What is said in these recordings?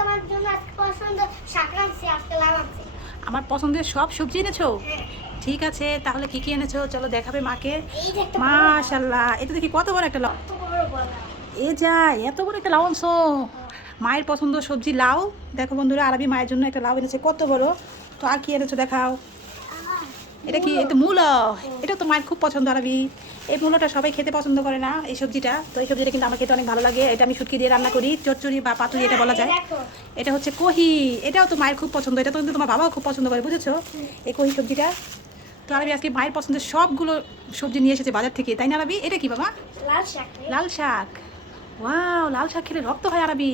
তোমার জন্য আজকে পছন্দ শাক রাঁধছি, আজকে লাউ রাঁধছি। আমার পছন্দের সব সবজি এনেছো? হ্যাঁ। ঠিক আছে, তাহলে কি কি এনেছো চলো দেখাবে মাকে। এই যে একটা মাশাআল্লাহ, এটা দেখি কত বড় একটা লাউ। কত বড় গলা। এ যা, এত বড় একটা লাউ আনছো। মায়ের পছন্দ সবজি লাউ। দেখো বন্ধুরা, আরবি মায়ের জন্য একটা লাউ এনেছে, কত বড়। তো আর কি এনেছো দেখাও। এটা কি? এটা মূলো। এটা তো মায়ের খুব পছন্দ আরবি। এই মূলোটা সবাই খেতে পছন্দ করে না, এই সবজিটা। তো এই সবজিটা কিন্তু আমার খেতে অনেক ভালো লাগে। এটা আমি শুটকি দিয়ে রান্না করি, চচ্চড়ি বা পাতুরি এটা বলা যায়। দেখো। এটা হচ্ছে কহি। এটাও তো মায়ের খুব পছন্দ, এটা তো কিন্তু তোমার বাবাও খুব পছন্দ করে, বুঝেছো? এই কহি সবজিটা। তো আরবি আজকে মায়ের পছন্দের সবগুলো সবজি নিয়ে এসেছে বাজার থেকে, তাই না আরবি? এটা কি বাবা? লাল শাক। লাল শাক। ওয়াও, লাল শাক খেলে রক্ত হয় আরবি।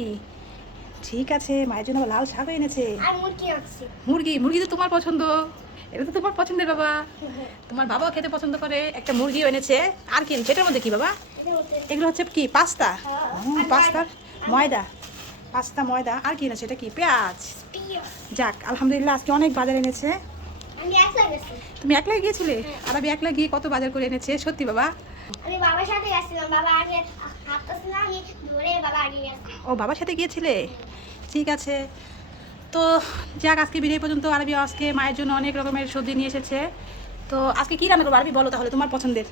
ঠিক আছে, মায়ের জন্য আবার লাল শাকও এনেছে। আর মুরগি আনছি। মুরগি, মুরগি তো তোমার পছন্দ। এটা তো তোমার পছন্দের বাবা। তোমার বাবাও খেতে পছন্দ করে, একটা মুরগিও এনেছে। আর কি এনেছে এটার মধ্যে? কি বাবা এটার মধ্যে এগুলো? হচ্ছে কি পাস্তা? আর পাস্তার ময়দা। পাস্তা ময়দা। আর কি এনেছে? এটা কি? পেঁয়াজ। পিঁয়াজ। যাক, আলহামদুলিল্লাহ আজকে অনেক বাজার এনেছে। আমি একলা গেছি। তুমি একলা গিয়েছিলে? আর আমি একলা গিয়ে কত বাজার করে এনেছে সত্যি বাবা। আমি বাবার সাথে গেছিলাম, বাবা আগে হাঁটতেছে না, আমি ধরে বাবা আগে গেছি। ও, বাবার সাথে গিয়েছিলে? ঠিক আছে। তো যাক, আজকে বিদায় পর্যন্ত। আরবি আজকে মায়ের জন্য অনেক রকমের সবজি নিয়ে এসেছে। তো আজকে কি রান্না করবো আরবি বলো তাহলে, তোমার পছন্দের।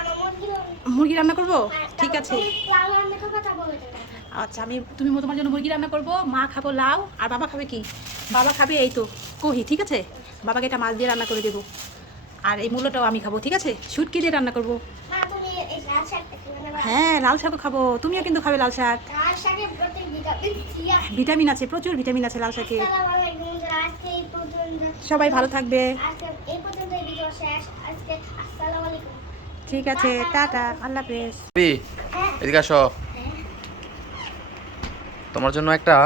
আমার মুরগি মুরগি রান্না করবো? ঠিক আছে। লাউ রান্না করবো, তারপর ওইটা রান্না। আচ্ছা, তুমি তোমার জন্য মুরগি রান্না করবো, মা খাবো লাউ, আর বাবা খাবে কি? বাবা খাবে এই তো কহি। ঠিক আছে, বাবাকে এটা মাছ দিয়ে রান্না করে দেবো। আর এই মূলোটাও আমি খাবো। ঠিক আছে, শুটকি দিয়ে রান্না করবো। মা, তুমি এই লাল শাকটা খেয়ে নেবা? হ্যাঁ, লাল শাকও খাবো, তুমিও কিন্তু খাবে লাল শাক। লাল শাকে প্রোটিন, ভিটামিন সি আছে। ভিটামিন আছে, প্রচুর ভিটামিন আছে লাল শাকে। আসসালামু আলাইকুম, আজকে এই পর্যন্ত। সবাই ভালো থাকবে। আজকে এই পর্যন্ত ভিডিও শেষ। আজকে আসসালামু আলাইকুম। ঠিক আছে, টাটা, আল্লাহ হাফেজ। হ্যাঁ। এদিকে আসো, তোমার জন্য একটা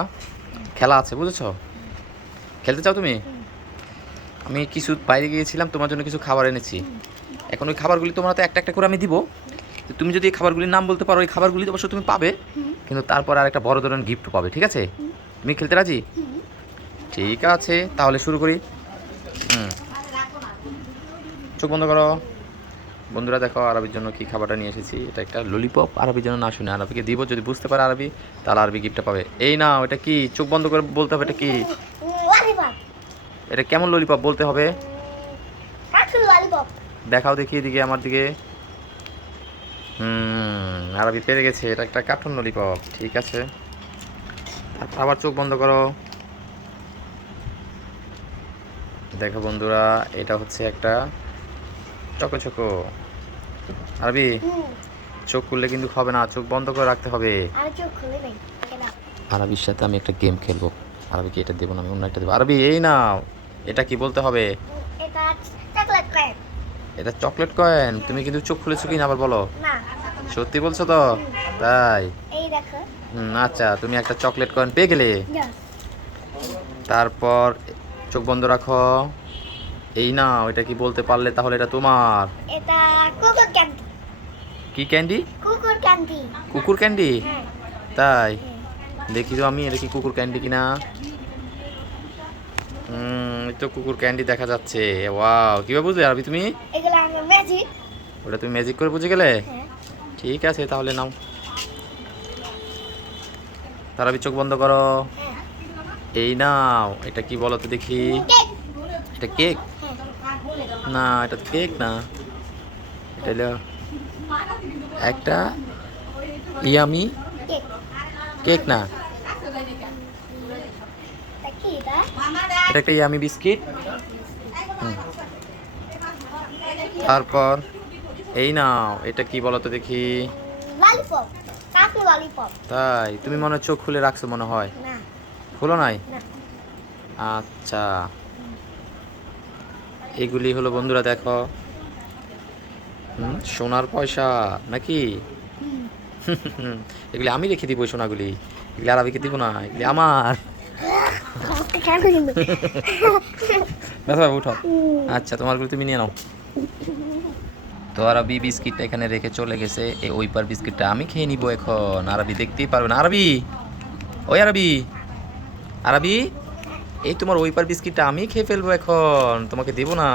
খেলা আছে, বুঝেছো? খেলতে চাও তুমি? আমি কিছু বাইরে গিয়েছিলাম, তোমার জন্য কিছু খাবার এনেছি। এখন ওই খাবারগুলি তোমার হাতে একটা একটা করে আমি দিব। তো তুমি যদি এই খাবারগুলির নাম বলতে পারো, এই খাবারগুলি অবশ্য তুমি পাবে, কিন্তু তারপর আর একটা বড় ধরনের গিফট পাবে। ঠিক আছে? তুমি খেলতে রাজি? ঠিক আছে, তাহলে শুরু করি। চোখ বন্ধ করো। বন্ধুরা দেখো, আরবির জন্য কি খাবারটা নিয়ে এসেছি। এটা একটা ললিপপ। আরবির জন্য না শুনে আরবিকে দিব, যদি বুঝতে পারে আরবি তাহলে আরবি গিফটটা পাবে। এই না, এটা কি? চোখ বন্ধ করে বলতে হবে এটা কি। ললিপপ। এটা কেমন ললিপপ বলতে হবে। কাঠুর ললিপপ। দেখাও দেখি এদিকে, আমার দিকে। আরবি পেরে গেছে, এটা একটা কার্টুন ললিপপ। ঠিক আছে, তারপর আবার চোখ বন্ধ করো। দেখো বন্ধুরা, এটা হচ্ছে একটা চকো চকো। আরবি চোখ খুললে কিন্তু হবে না, চোখ বন্ধ করে রাখতে হবে। আর চোখ খুলে নেই। ওকে দাও। আরবির সাথে আমি একটা গেম খেলবো। আরবিকে এটা দেবো না, আমি অন্য একটা দেবো। আরবি এই নাও, এটা কি বলতে হবে। এটা চকলেট কয়েন। এটা চকলেট কয়েন। তুমি কিন্তু চোখ খুলেছো কি না আবার বলো। না। সত্যি বলছো তো? তাই? এই দেখো। আচ্ছা, তুমি একটা চকলেট কয়েন পেয়ে গেলে। যাও। তারপর চোখ বন্ধ রাখো। এই নাও, এটা কি বলতে পারলে তাহলে এটা তোমার। এটা কুকুর ক্যান্ডি। কি ক্যান্ডি? কুকুর ক্যান্ডি। কুকুর ক্যান্ডি? হ্যাঁ। তাই? দেখি তো আমি, এটা কি কুকুর ক্যান্ডি কিনা। এই তো কুকুর ক্যান্ডি দেখা যাচ্ছে। ওয়াও, কিভাবে বুঝলে আরবি তুমি? এগুলো আমার ম্যাজিক। ওটা তুমি ম্যাজিক করে বুঝে গেলে? হ্যাঁ। ঠিক আছে, তাহলে নাও। তার আবি চোখ বন্ধ করো। হ্যাঁ। এই নাও, এটা কি বলো তো দেখি। কেক। এটা কেক? না, এটা তো কেক না। এটা হলো একটা ইয়ামি কেক। কেক না, এটা কি এটা? এটা একটা ইয়ামি বিস্কিট। তারপর এই নাও, এটা কি বলো তো দেখি। ললিপপ। কাঠুর ললিপপ। তাই? তুমি মনে হয় চোখ খুলে রাখছো মনে হয়। না। খুলো নাই? না। আচ্ছা, এগুলি হলো বন্ধুরা দেখো, সোনার পয়সা নাকি। এগুলি আমি রেখে দিব, ওই সোনাগুলি। এগুলি আরবিকে দিব না, এগুলি আমার। কেন কিন্তু? ব্যথা উঠো। আচ্ছা, তোমারগুলো তুমি নিয়ে নাও। তো আরবি বিস্কিটটা এখানে রেখে চলে গেছে। এই ওইপার বিস্কিটটা আমি খেয়ে নিব এখন। আরবি দেখতেই পারবে না। আরবি, ওই আরবি, আরবি, এই তোমার ওইপার বিস্কিটটা আমি খেয়ে ফেলবো এখন, তোমাকে দেবো না।